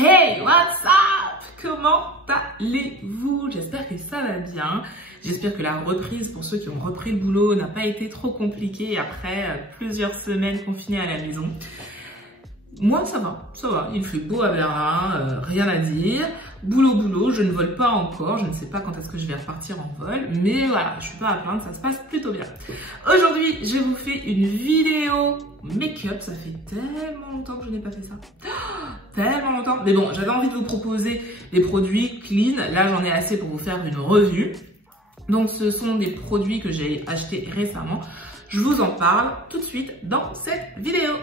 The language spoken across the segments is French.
Hey, what's up? Comment allez-vous? J'espère que ça va bien. J'espère que la reprise, pour ceux qui ont repris le boulot, n'a pas été trop compliquée après plusieurs semaines confinées à la maison. Moi, ça va. Il fait beau à Berlin, rien à dire. Boulot, je ne vole pas encore. Je ne sais pas quand est-ce que je vais repartir en vol. Mais voilà, je suis pas à plaindre, ça se passe plutôt bien. Aujourd'hui, je vous fais une vidéo make-up. Ça fait tellement longtemps que je n'ai pas fait ça. Tellement longtemps. Mais bon, j'avais envie de vous proposer des produits clean. Là, j'en ai assez pour vous faire une revue. Donc, ce sont des produits que j'ai achetés récemment. Je vous en parle tout de suite dans cette vidéo.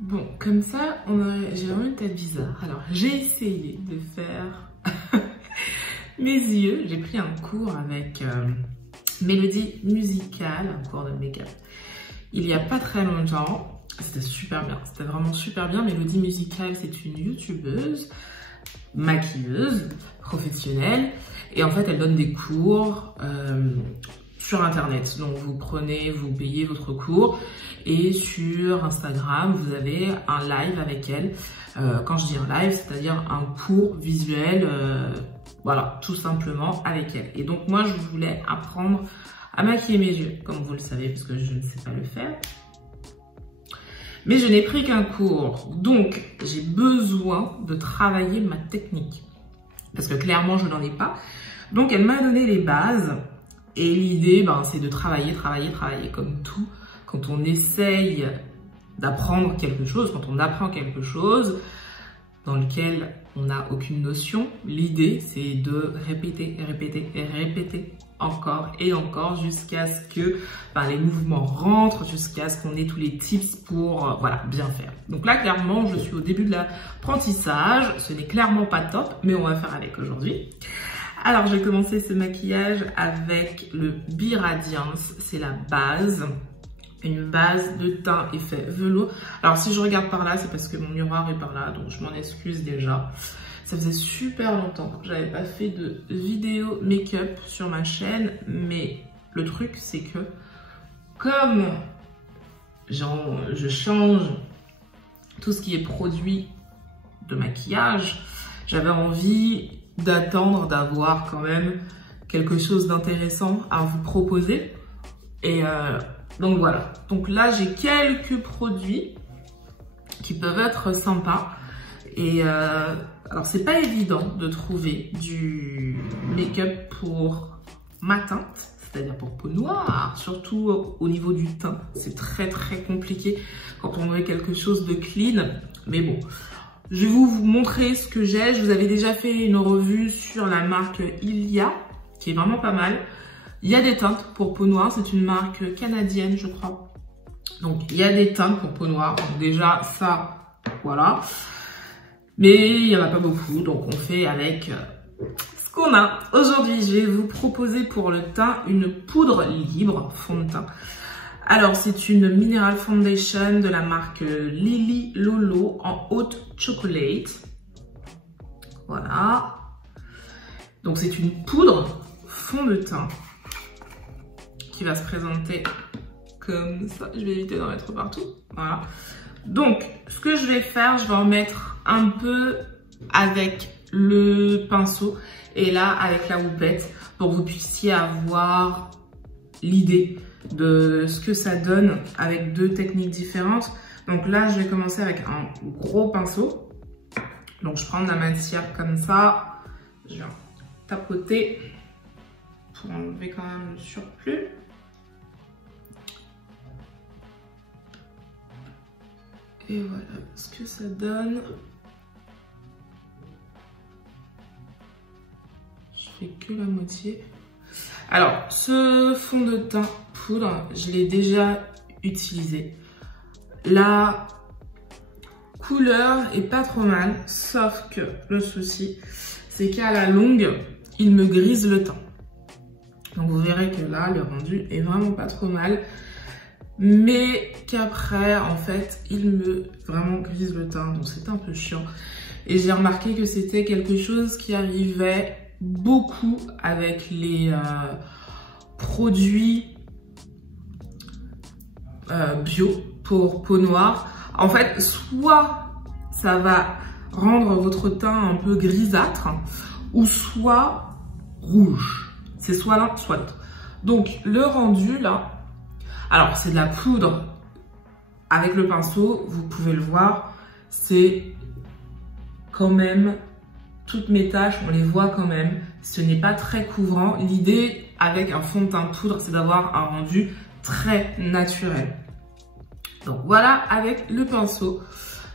Bon, comme ça, j'ai vraiment une tête bizarre. Alors, j'ai essayé de faire mes yeux. J'ai pris un cours avec Mélodie Musicale, un cours de make-up. Il y a pas très longtemps, c'était super bien. C'était vraiment super bien. Mélodie Musicale, c'est une youtubeuse, maquilleuse, professionnelle. Et en fait, elle donne des cours sur internet. Donc vous payez votre cours et sur Instagram vous avez un live avec elle. Quand je dis un live, c'est-à-dire un cours visuel, voilà, tout simplement avec elle. Et donc moi je voulais apprendre à maquiller mes yeux, comme vous le savez, parce que je ne sais pas le faire. Mais je n'ai pris qu'un cours, donc j'ai besoin de travailler ma technique. Parce que clairement je n'en ai pas. Donc elle m'a donné les bases. Et l'idée, c'est de travailler comme tout. Quand on essaye d'apprendre quelque chose, quand on apprend quelque chose dans lequel on n'a aucune notion, l'idée, c'est de répéter encore et encore jusqu'à ce que les mouvements rentrent, jusqu'à ce qu'on ait tous les tips pour voilà, bien faire. Donc là, clairement, je suis au début de l'apprentissage. Ce n'est clairement pas top, mais on va faire avec aujourd'hui. Alors, je vais commencer ce maquillage avec le B-Radiance, c'est la base, une base de teint effet velours. Alors, si je regarde par là, c'est parce que mon miroir est par là, donc je m'en excuse déjà. Ça faisait super longtemps que j'avais pas fait de vidéo make-up sur ma chaîne, mais le truc, c'est que comme je change tout ce qui est produit de maquillage, j'avais envie d'attendre d'avoir quand même quelque chose d'intéressant à vous proposer. Et donc voilà. Donc là, j'ai quelques produits qui peuvent être sympas. Et alors, c'est pas évident de trouver du make-up pour ma teinte, c'est-à-dire pour peau noire, surtout au niveau du teint. C'est très compliqué quand on veut quelque chose de clean. Mais bon. Je vais vous montrer ce que j'ai. Je vous avais déjà fait une revue sur la marque Ilia, qui est vraiment pas mal. Il y a des teintes pour peau noire. C'est une marque canadienne, je crois. Donc, il y a des teintes pour peau noire. Donc, déjà, ça, voilà. Mais il n'y en a pas beaucoup. Donc, on fait avec ce qu'on a. Aujourd'hui, je vais vous proposer pour le teint une poudre libre, fond de teint. Alors, c'est une Mineral Foundation de la marque Lily Lolo en haute chocolate. Voilà. Donc, c'est une poudre fond de teint qui va se présenter comme ça. Je vais éviter d'en mettre partout. Voilà. Donc, ce que je vais faire, je vais en mettre un peu avec le pinceau et là, avec la houppette pour que vous puissiez avoir l'idée de ce que ça donne avec deux techniques différentes. Donc là, je vais commencer avec un gros pinceau. Donc je prends de la matière comme ça, je viens tapoter pour enlever quand même le surplus. Et voilà ce que ça donne. Je fais que la moitié. Alors, ce fond de teint poudre, je l'ai déjà utilisé. La couleur est pas trop mal, sauf que le souci, c'est qu'à la longue, il me grise le teint. Donc vous verrez que là, le rendu est vraiment pas trop mal. mais qu'après, en fait, il me vraiment grise le teint, donc c'était un peu chiant. Et j'ai remarqué que c'était quelque chose qui arrivait beaucoup avec les produits bio pour peau noire. En fait, soit ça va rendre votre teint un peu grisâtre, ou soit rouge. C'est soit l'un, soit l'autre. Donc, le rendu, là, alors, c'est de la poudre avec le pinceau, vous pouvez le voir, c'est quand même, toutes mes taches, on les voit quand même, ce n'est pas très couvrant. L'idée avec un fond de teint poudre, c'est d'avoir un rendu très naturel. Donc voilà, avec le pinceau,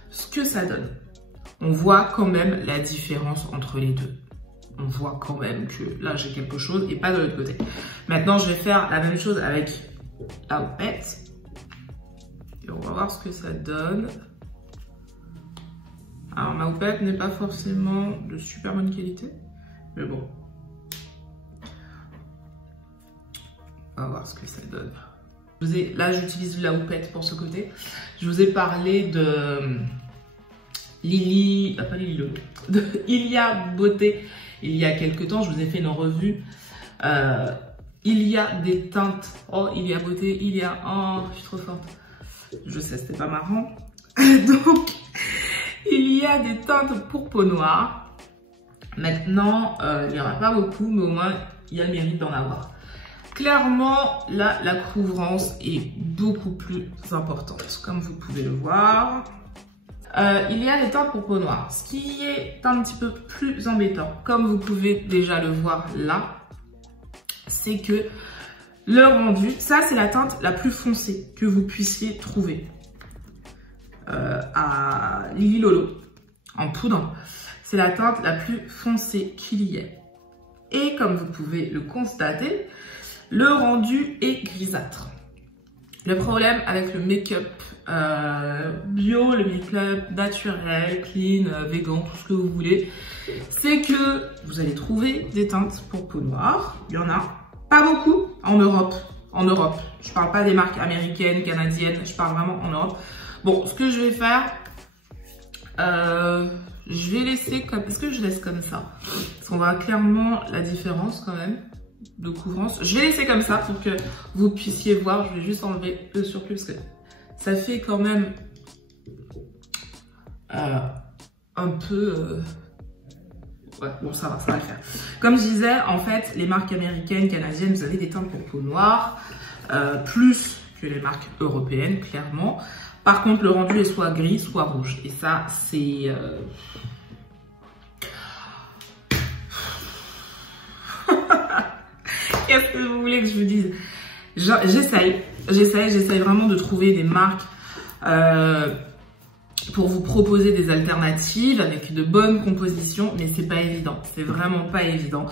ce que ça donne. On voit quand même la différence entre les deux. On voit quand même que là, j'ai quelque chose et pas de l'autre côté. Maintenant, je vais faire la même chose avec la houppette. Et on va voir ce que ça donne. Alors, ma houppette n'est pas forcément de super bonne qualité. Mais bon. On va voir ce que ça donne. Là, j'utilise la houppette pour ce côté. Je vous ai parlé de de Ilia Beauté il y a quelques temps. Je vous ai fait une revue. Il y a des teintes. Oh, Ilia Beauté, oh, je suis trop forte. Je sais, c'était pas marrant. Donc, il y a des teintes pour peau noire. Maintenant, il n'y en a pas beaucoup, mais au moins, il y a le mérite d'en avoir. Clairement, là, la couvrance est beaucoup plus importante, comme vous pouvez le voir. Il y a des teintes pour peau noire, ce qui est un petit peu plus embêtant. Comme vous pouvez déjà le voir là, c'est que le rendu, ça c'est la teinte la plus foncée que vous puissiez trouver à Lily Lolo en poudre. C'est la teinte la plus foncée qu'il y ait. Et comme vous pouvez le constater, le rendu est grisâtre. Le problème avec le make-up bio, le make-up naturel, clean, vegan, tout ce que vous voulez, c'est que vous allez trouver des teintes pour peau noire. Il y en a pas beaucoup en Europe. En Europe, je parle pas des marques américaines, canadiennes, je parle vraiment en Europe. Bon, ce que je vais faire, je vais laisser comme... Est-ce que je laisse comme ça? Parce qu'on voit clairement la différence quand même de couvrance. Je vais laisser comme ça pour que vous puissiez voir. Je vais juste enlever le surplus parce que ça fait quand même un peu... Ouais, bon, ça va le faire. Comme je disais, en fait, les marques américaines, canadiennes, vous avez des teintes pour peau noire, plus que les marques européennes, clairement. Par contre, le rendu est soit gris, soit rouge. Et ça, c'est... Qu'est-ce que vous voulez que je vous dise? J'essaye vraiment de trouver des marques pour vous proposer des alternatives avec de bonnes compositions, mais c'est pas évident. C'est vraiment pas évident.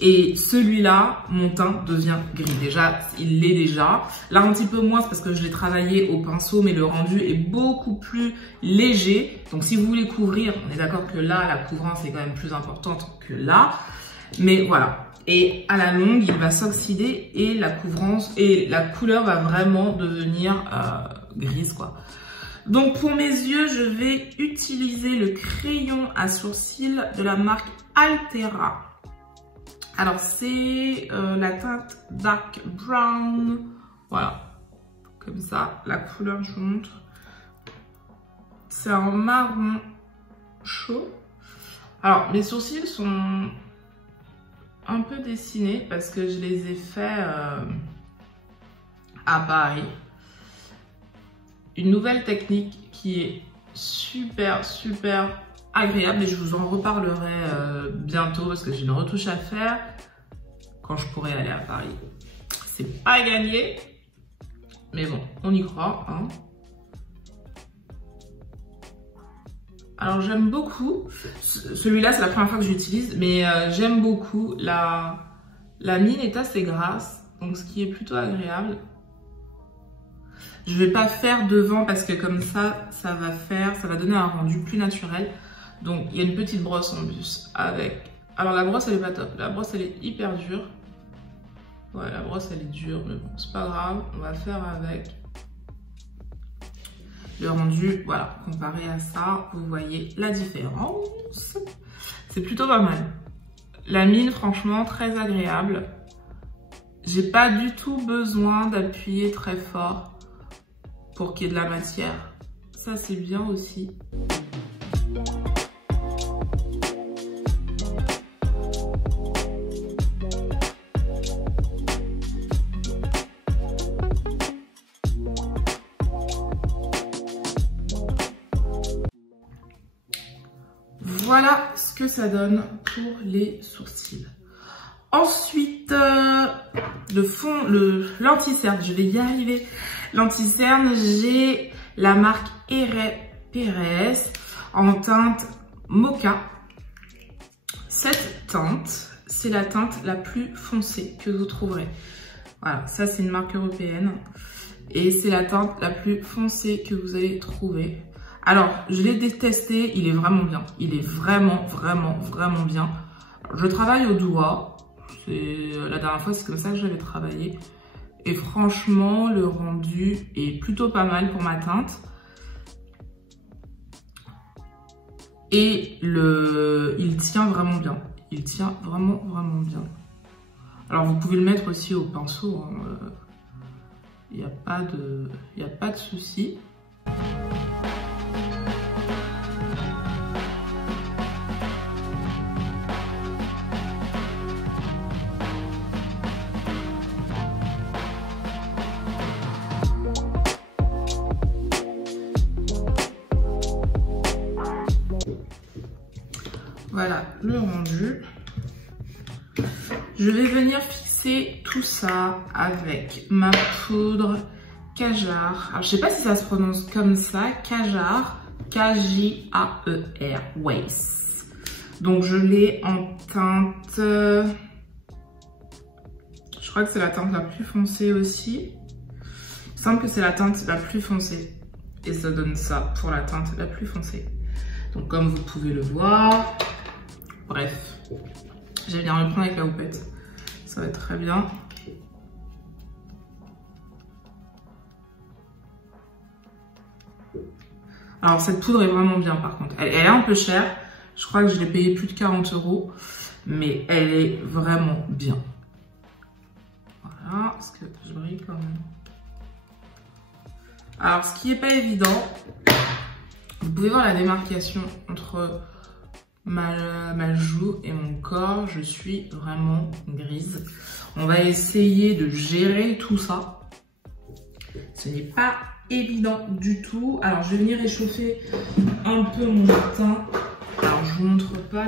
Et celui-là, mon teint devient gris. Déjà, il l'est déjà. Là, un petit peu moins, c'est parce que je l'ai travaillé au pinceau, mais le rendu est beaucoup plus léger. Donc, si vous voulez couvrir, on est d'accord que là, la couvrance est quand même plus importante que là. Mais voilà. Et à la longue, il va s'oxyder et la couvrance et la couleur va vraiment devenir grise, quoi. Donc, pour mes yeux, je vais utiliser le crayon à sourcils de la marque Altera. Alors, c'est la teinte Dark Brown. Voilà. Comme ça, la couleur, je vous montre. C'est un marron chaud. Alors, mes sourcils sont un peu dessinés parce que je les ai faits à Paris. Une nouvelle technique qui est super agréable et je vous en reparlerai bientôt parce que j'ai une retouche à faire quand je pourrai aller à Paris. C'est pas gagné, mais bon, on y croit, hein. Alors j'aime beaucoup, celui-là c'est la première fois que j'utilise, mais j'aime beaucoup, la mine est assez grasse, donc ce qui est plutôt agréable. Je vais pas faire devant parce que comme ça, ça va donner un rendu plus naturel. Donc il y a une petite brosse en plus avec, alors la brosse elle est pas top, la brosse elle est hyper dure. Ouais, la brosse elle est dure, mais bon c'est pas grave, on va faire avec. Le rendu, voilà, comparé à ça, vous voyez la différence. C'est plutôt pas mal. La mine, franchement, très agréable. J'ai pas du tout besoin d'appuyer très fort pour qu'il y ait de la matière. Ça, c'est bien aussi. Voilà ce que ça donne pour les sourcils. Ensuite, le fond, l'anti-cerne, je vais y arriver. L'anti-cerne, j'ai la marque Pérez en teinte Mocha. Cette teinte, c'est la teinte la plus foncée que vous trouverez. Voilà, ça c'est une marque européenne et c'est la teinte la plus foncée que vous allez trouver. Alors, je l'ai testé, il est vraiment bien. Il est vraiment bien. Je travaille au doigt. La dernière fois, c'est comme ça que j'avais travaillé. Et franchement, le rendu est plutôt pas mal pour ma teinte. Et il tient vraiment bien. Il tient vraiment bien. Alors, vous pouvez le mettre aussi au pinceau. Il n'y a pas de souci. Voilà le rendu. Je vais venir fixer tout ça avec ma poudre Kajar. Alors, je sais pas si ça se prononce comme ça. Kajar. K-J-A-E-R. Wace. Donc, je l'ai en teinte... Je crois que c'est la teinte la plus foncée aussi. Il me semble que c'est la teinte la plus foncée. Et ça donne ça pour la teinte la plus foncée. Donc, comme vous pouvez le voir... Bref, je vais venir le prendre avec la houppette. Ça va être très bien. Alors, cette poudre est vraiment bien par contre. Elle est un peu chère. Je crois que je l'ai payée plus de 40 €. Mais elle est vraiment bien. Voilà, parce que je brille quand même. Alors, ce qui n'est pas évident, vous pouvez voir la démarcation entre ma joue et mon corps. Je suis vraiment grise. On va essayer de gérer tout ça. Ce n'est pas évident du tout. Alors, je vais venir réchauffer un peu mon teint. Alors, je vous montre pas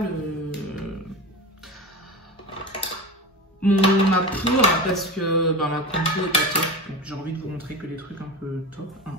ma poudre parce que la compo est pas top. Donc, j'ai envie de vous montrer que les trucs un peu top. Hein.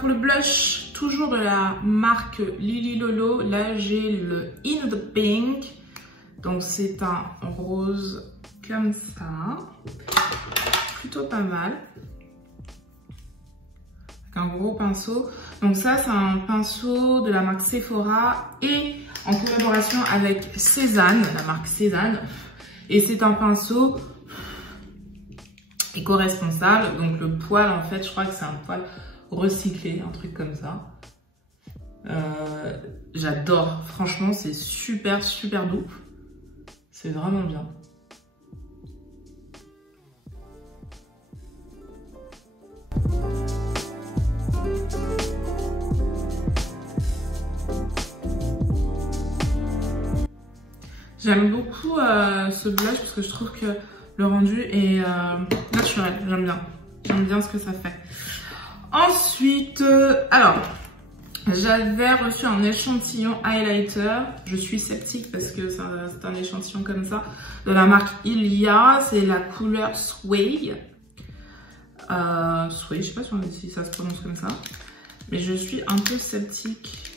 Pour le blush, toujours de la marque Lily Lolo, là j'ai le In the Pink. Donc c'est un rose comme ça. Plutôt pas mal. Avec un gros pinceau. Donc ça c'est un pinceau de la marque Sephora et en collaboration avec Cézanne, la marque Cézanne. Et c'est un pinceau éco-responsable. Donc le poil en fait, je crois que c'est un poil recyclé, un truc comme ça. J'adore, franchement c'est super doux. C'est vraiment bien. J'aime beaucoup ce blush parce que je trouve que le rendu est naturel. J'aime bien ce que ça fait. Ensuite, alors, j'avais reçu un échantillon highlighter. Je suis sceptique parce que c'est un échantillon comme ça de la marque Ilia. C'est la couleur Sway. Sway, je sais pas si ça se prononce comme ça. Mais je suis un peu sceptique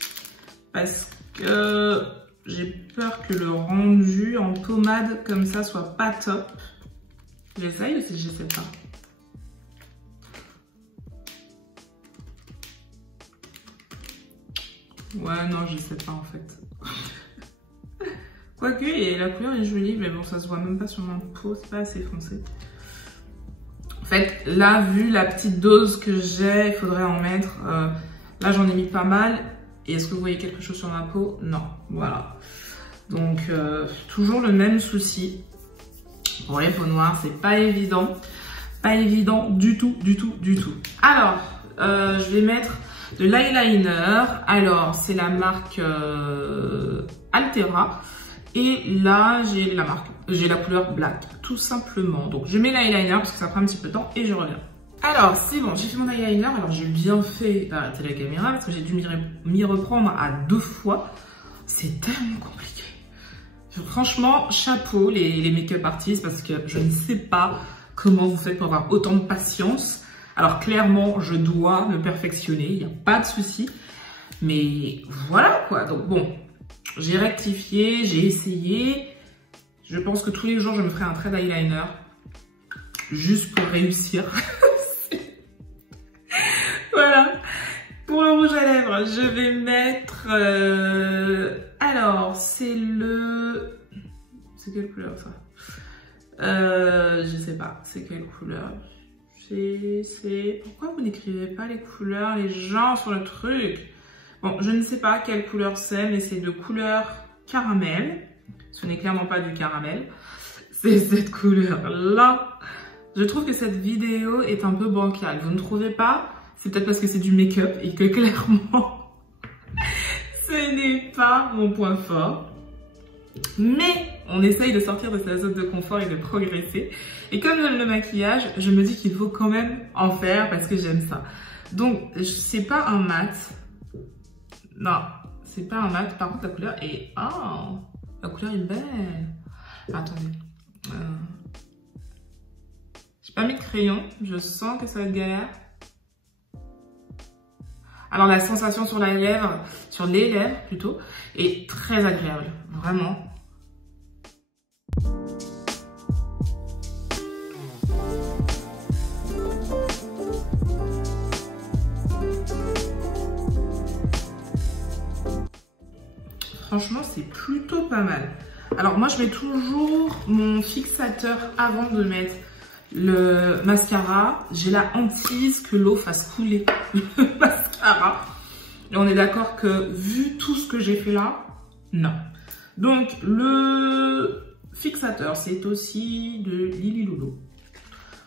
parce que j'ai peur que le rendu en pommade comme ça soit pas top. J'essaye ou si je sais pas. Ouais, non, je sais pas en fait. Quoique, la couleur est jolie, mais bon, ça se voit même pas sur ma peau, c'est pas assez foncé. En fait, là, vu la petite dose que j'ai, il faudrait en mettre. Là, j'en ai mis pas mal. Et est-ce que vous voyez quelque chose sur ma peau? Non, voilà. Donc, toujours le même souci. Pour les peaux noires, c'est pas évident. Pas évident du tout, du tout, du tout. Alors, je vais mettre de l'eyeliner. Alors, c'est la marque Altera. Et là, j'ai la couleur black, tout simplement. Donc, je mets l'eyeliner parce que ça prend un petit peu de temps et je reviens. Alors, c'est bon, j'ai fait mon eyeliner. Alors, j'ai bien fait d'arrêter la caméra parce que j'ai dû m'y reprendre à 2 fois. C'est tellement compliqué. Franchement, chapeau les make-up artistes parce que je ne sais pas comment vous faites pour avoir autant de patience. Alors, clairement, je dois me perfectionner, il n'y a pas de souci. Mais voilà quoi, donc bon, j'ai rectifié, j'ai essayé. Je pense que tous les jours, je me ferai un trait d'eyeliner juste pour réussir. Voilà. Pour le rouge à lèvres, je vais mettre... Alors, c'est le... C'est quelle couleur ça? Je sais pas, c'est quelle couleur? Pourquoi vous n'écrivez pas les couleurs, les gens sur le truc? Bon, je ne sais pas quelle couleur c'est, mais c'est de couleur caramel. Ce n'est clairement pas du caramel. C'est cette couleur-là. Je trouve que cette vidéo est un peu bancale. Vous ne trouvez pas? C'est peut-être parce que c'est du make-up et que clairement, ce n'est pas mon point fort. Mais on essaye de sortir de sa zone de confort et de progresser. Et comme j'aime le maquillage, je me dis qu'il faut quand même en faire parce que j'aime ça. Donc, c'est pas un mat. Non, c'est pas un mat. Par contre, la couleur est... Oh, la couleur est belle. Attendez. J'ai pas mis de crayon. Je sens que ça va être galère. Alors, la sensation sur les lèvres plutôt, est très agréable. Vraiment. Franchement, c'est plutôt pas mal. Alors, moi, je mets toujours mon fixateur avant de mettre le mascara. J'ai la hantise que l'eau fasse couler le mascara. Et on est d'accord que, vu tout ce que j'ai fait là, non. Donc, le fixateur, c'est aussi de Lily Lolo.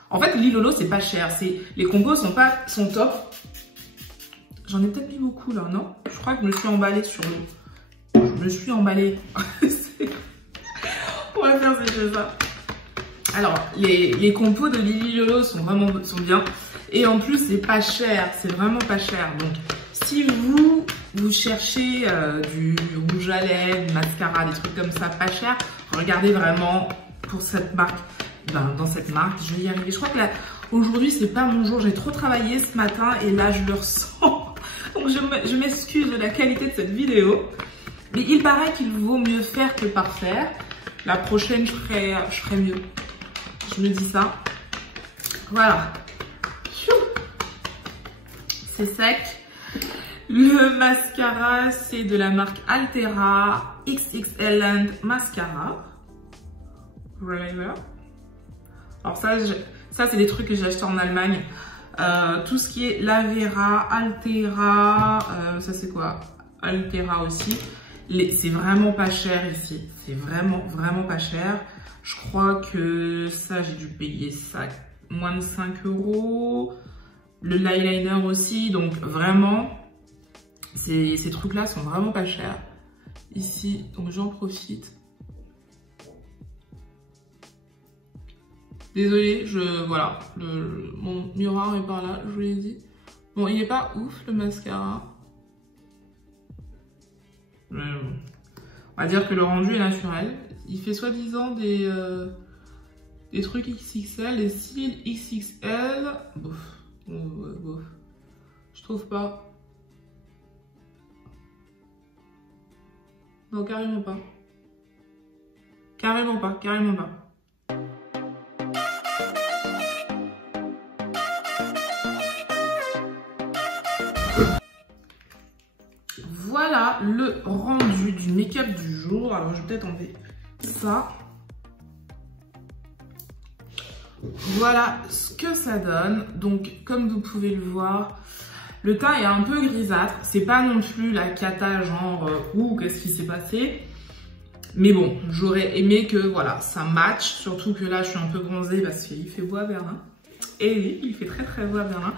En fait, Lily Lolo, c'est pas cher. Les combos sont top. J'en ai peut-être mis beaucoup là, non? Je crois que je me suis emballée sur l'eau. Je me suis emballée. On va faire ça. Alors, les compos de Lily Lolo sont bien. Et en plus, c'est pas cher. C'est vraiment pas cher. Donc, si vous cherchez du rouge à lèvres, du mascara, des trucs comme ça, pas cher, regardez vraiment pour cette marque. Dans cette marque, je vais y arriver. Je crois que là, aujourd'hui, c'est pas mon jour. J'ai trop travaillé ce matin et là, je le ressens. Donc, je m'excuse de la qualité de cette vidéo. Mais il paraît qu'il vaut mieux faire que parfaire. La prochaine, je ferai mieux. Je me dis ça. Voilà. C'est sec. Le mascara, c'est de la marque Altera XXL Mascara. Voilà. Alors ça c'est des trucs que j'ai acheté en Allemagne. Tout ce qui est Lavera, Altera, ça c'est quoi? Altera aussi. C'est vraiment pas cher ici. C'est vraiment, vraiment pas cher. Je crois que ça, j'ai dû payer ça moins de 5 €. Le eyeliner aussi. Donc vraiment, ces trucs-là sont vraiment pas chers. Ici, donc j'en profite. Désolée, voilà. Mon miroir est par là, je vous l'ai dit. Bon, il est pas ouf le mascara. On va dire que le rendu est naturel. Il fait soi-disant des trucs XXL, des styles XXL. Bof. Je trouve pas. Non, carrément pas. Carrément pas, carrément pas. Voilà le rendu du make-up du jour. Alors, je vais peut-être enlever ça. Voilà ce que ça donne. Donc, comme vous pouvez le voir, le teint est un peu grisâtre. C'est pas non plus la cata genre ouh, qu'est-ce qui s'est passé. Mais bon, j'aurais aimé que voilà, ça match. Surtout que là, je suis un peu bronzée parce qu'il fait beau à Berlin. Et oui, il fait très très beau à Berlin.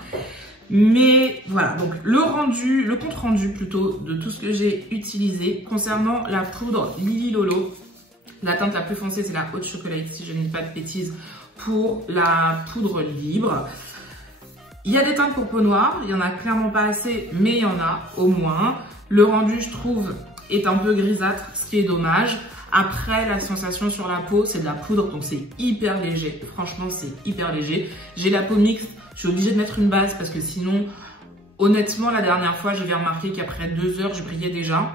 Mais voilà, donc le compte rendu plutôt de tout ce que j'ai utilisé concernant la poudre Lily Lolo. La teinte la plus foncée, c'est la Hot Chocolate, si je ne dis pas de bêtises, pour la poudre libre. Il y a des teintes pour peau noire, il n'y en a clairement pas assez, mais il y en a au moins. Le rendu, je trouve, est un peu grisâtre, ce qui est dommage. Après, la sensation sur la peau, c'est de la poudre, donc c'est hyper léger. Franchement, c'est hyper léger. J'ai la peau mixte, je suis obligée de mettre une base parce que sinon, honnêtement, la dernière fois, j'avais remarqué qu'après 2 heures, je brillais déjà.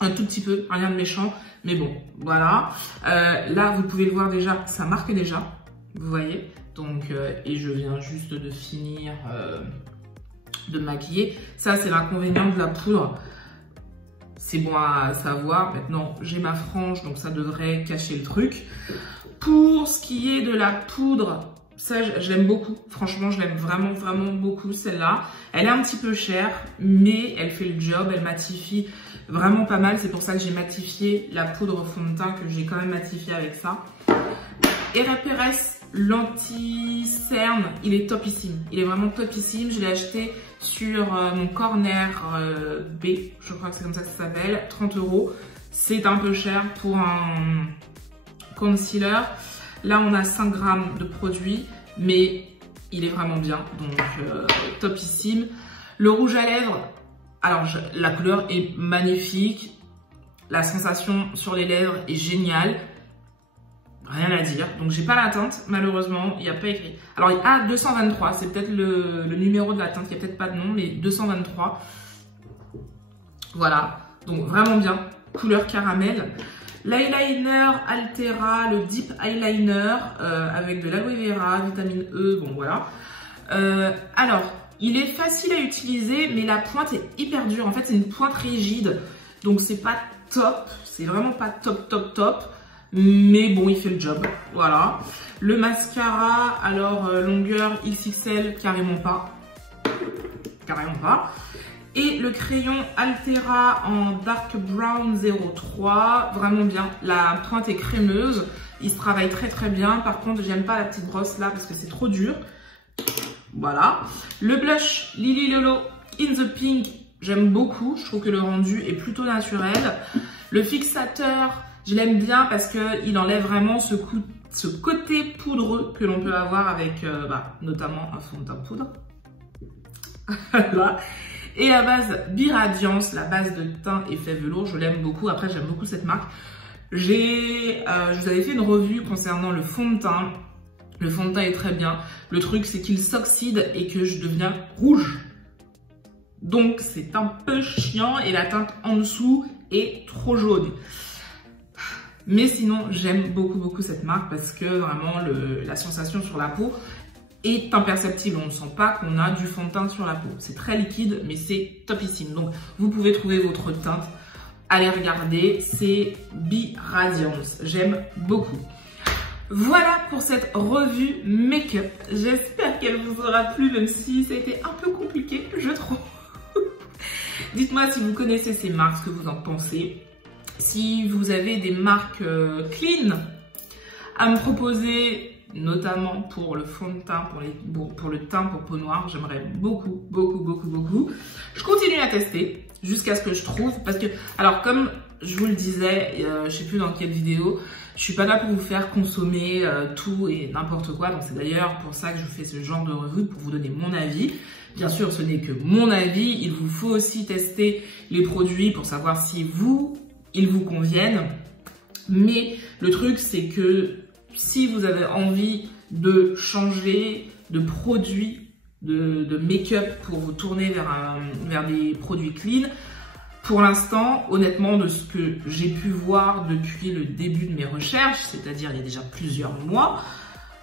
Un tout petit peu, rien de méchant, mais bon, voilà. Là, vous pouvez le voir déjà, ça marque déjà, vous voyez. Donc, et je viens juste de finir de maquiller. Ça, c'est l'inconvénient de la poudre. C'est bon à savoir. Maintenant, j'ai ma frange, donc ça devrait cacher le truc. Pour ce qui est de la poudre, ça, je l'aime beaucoup. Franchement, je l'aime vraiment, vraiment beaucoup, celle-là. Elle est un petit peu chère, mais elle fait le job. Elle matifie vraiment pas mal. C'est pour ça que j'ai matifié la poudre fond de teint, que j'ai quand même matifié avec ça. RPRS l'anti-cerne, il est topissime. Il est vraiment topissime. Je l'ai acheté sur mon corner B, je crois que c'est comme ça que ça s'appelle, 30 €. C'est un peu cher pour un concealer. Là, on a 5 grammes de produit, mais il est vraiment bien, donc topissime. Le rouge à lèvres, alors la couleur est magnifique. La sensation sur les lèvres est géniale. Rien à dire. Donc, j'ai pas la teinte, malheureusement. Il n'y a pas écrit. Alors, il y a 223. C'est peut-être le numéro de la teinte. Il n'y a peut-être pas de nom, mais 223. Voilà. Donc, vraiment bien. Couleur caramel. L'eyeliner Altera, le Deep Eyeliner, avec de l'aloe vera, vitamine E. Bon, voilà. Alors, il est facile à utiliser, mais la pointe est hyper dure. En fait, c'est une pointe rigide. Donc, c'est pas top. C'est vraiment pas top, top, top. Mais bon, il fait le job, voilà. Le mascara, alors longueur XXL, carrément pas. Carrément pas. Et le crayon Altera en Dark Brown 03, vraiment bien. La pointe est crémeuse, il se travaille très très bien. Par contre, j'aime pas la petite brosse là parce que c'est trop dur. Voilà. Le blush Lily Lolo in the Pink, j'aime beaucoup. Je trouve que le rendu est plutôt naturel. Le fixateur, je l'aime bien parce qu'il enlève vraiment ce côté poudreux que l'on peut avoir avec notamment un fond de teint poudre. Là. Et à base Biradiance, la base de teint effet velours, je l'aime beaucoup. Après, j'aime beaucoup cette marque. Je vous avais fait une revue concernant le fond de teint. Le fond de teint est très bien. Le truc, c'est qu'il s'oxyde et que je deviens rouge. Donc, c'est un peu chiant et la teinte en dessous est trop jaune. Mais sinon, j'aime beaucoup, beaucoup cette marque parce que vraiment, la sensation sur la peau est imperceptible. On ne sent pas qu'on a du fond de teint sur la peau. C'est très liquide, mais c'est topissime. Donc, vous pouvez trouver votre teinte. Allez regarder, c'est Biradiance. J'aime beaucoup. Voilà pour cette revue make-up. J'espère qu'elle vous aura plu, même si ça a été un peu compliqué, je trouve. Dites-moi si vous connaissez ces marques, ce que vous en pensez. Si vous avez des marques clean à me proposer, notamment pour le fond de teint, pour le teint pour peau noire, j'aimerais beaucoup, beaucoup, beaucoup, beaucoup. Je continue à tester jusqu'à ce que je trouve, parce que, alors comme je vous le disais, je sais plus dans quelle vidéo, je suis pas là pour vous faire consommer tout et n'importe quoi. Donc c'est d'ailleurs pour ça que je fais ce genre de revue, pour vous donner mon avis. Bien sûr, ce n'est que mon avis. Il vous faut aussi tester les produits pour savoir si ils vous conviennent. Mais le truc, c'est que si vous avez envie de changer de produit, de make-up pour vous tourner vers des produits clean, Pour l'instant, honnêtement, de ce que j'ai pu voir depuis le début de mes recherches, c'est-à-dire il y a déjà plusieurs mois,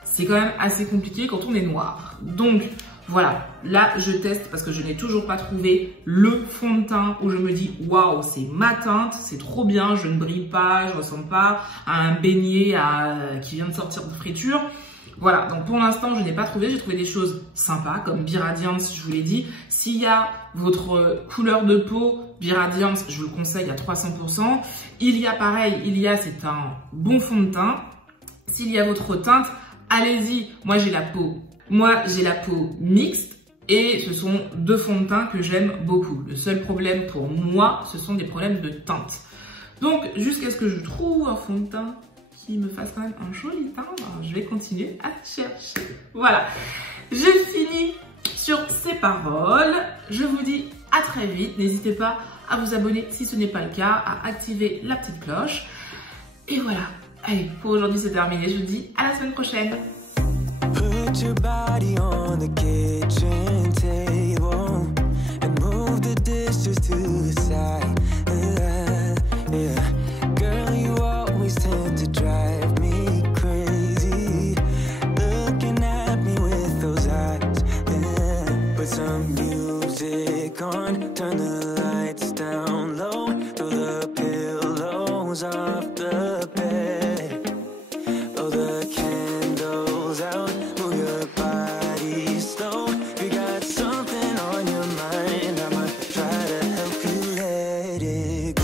c'est quand même assez compliqué quand on est noir. Donc voilà, là je teste parce que je n'ai toujours pas trouvé le fond de teint où je me dis waouh, c'est ma teinte, c'est trop bien, je ne brille pas, je ressemble pas à un beignet qui vient de sortir de friture. Voilà, donc pour l'instant, je n'ai pas trouvé. J'ai trouvé des choses sympas, comme B-Radiance, je vous l'ai dit. S'il y a votre couleur de peau, B-Radiance, je vous le conseille à 300%. Il y a pareil, c'est un bon fond de teint. S'il y a votre teinte, allez-y. Moi, j'ai la peau mixte et ce sont deux fonds de teint que j'aime beaucoup. Le seul problème pour moi, ce sont des problèmes de teinte. Donc, jusqu'à ce que je trouve un fond de teint qui me fasse quand même un joli teint, je vais continuer à chercher. Voilà, j'ai fini sur ces paroles. Je vous dis à très vite. N'hésitez pas à vous abonner si ce n'est pas le cas, à activer la petite cloche. Et voilà, allez, pour aujourd'hui c'est terminé. Je vous dis à la semaine prochaine. Put your body on the kitchen table and move the dishes to the side. Yeah. Girl, you always tend to drive me crazy, looking at me with those eyes. Yeah. Put some music on, turn the lights down low, throw the pillows off the bed, blow the candles out, move your body slow. You got something on your mind, I'ma try to help you let it go.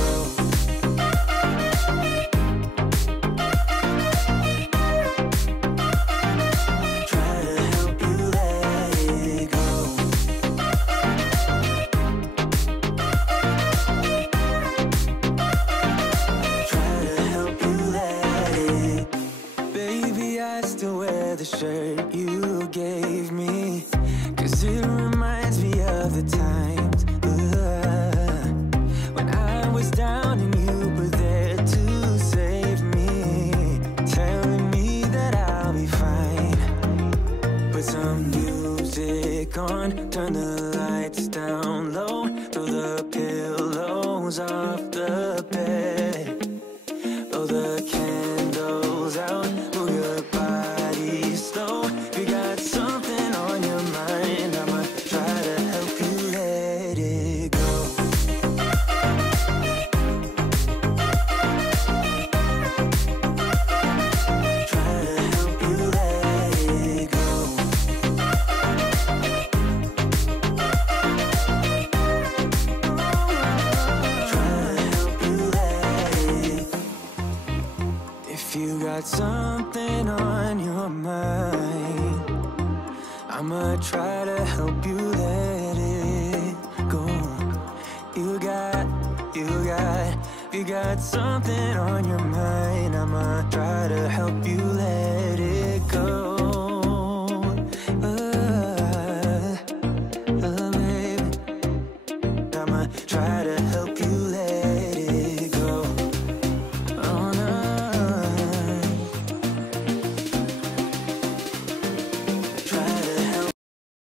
The shirt you gave me, 'cause it reminds me of the times when I was down and you were there to save me, telling me that I'll be fine. Put some music on, turn the lights down low, throw the pillows off the bed, blow the candles out, move your body slow. You got something on your mind, I'ma try to help you let it go. Try to help you let it go. Try to help you let it. If you got something on your mind, I'ma try to help you let it go. You got something on your mind, I'ma try to help you let it go. Baby, I'ma try to